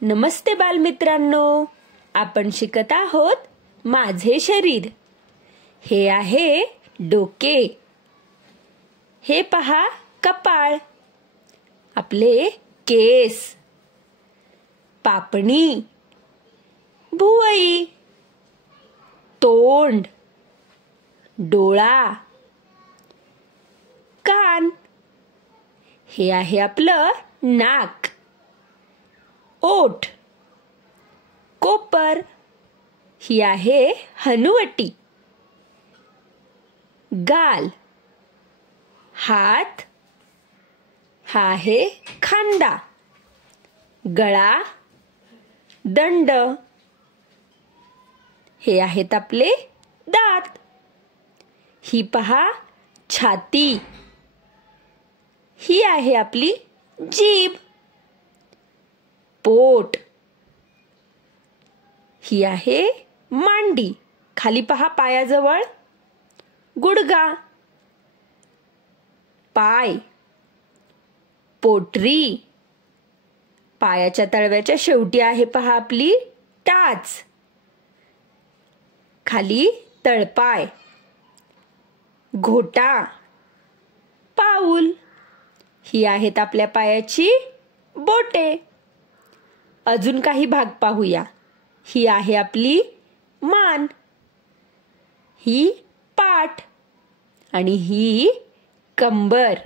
नमस्ते बालमित्रांनो, आपण शिकत आहोत माझे शरीर। हे आहे डोके, हे पहा कपाळ, आपले केस, पापणी, भुवई, तोंड, डोळा, कान, हे आहे आपलं नाक, ओठ, कोपर, ही आहे हनुवटी, गाल, हात, हा आहे खांदा, गळा, दंड, हे आहेत आपले दात, ही पहा छाती, ही आहे आपली जीभ, पोट, ही आहे मांडी, खाली पहा पायाजवळ गुडघा, पाय, पोटरी, पायाच्या तळव्याच्या शेवटी आहे पहा आपली टाच, खाली तळपाय, घोटा, पाऊल, ही आहेत आपल्या पायाची बोटे। अजून काही भाग पाहूया। ही आहे आपली मान, ही पाठ आणि ही कंबर।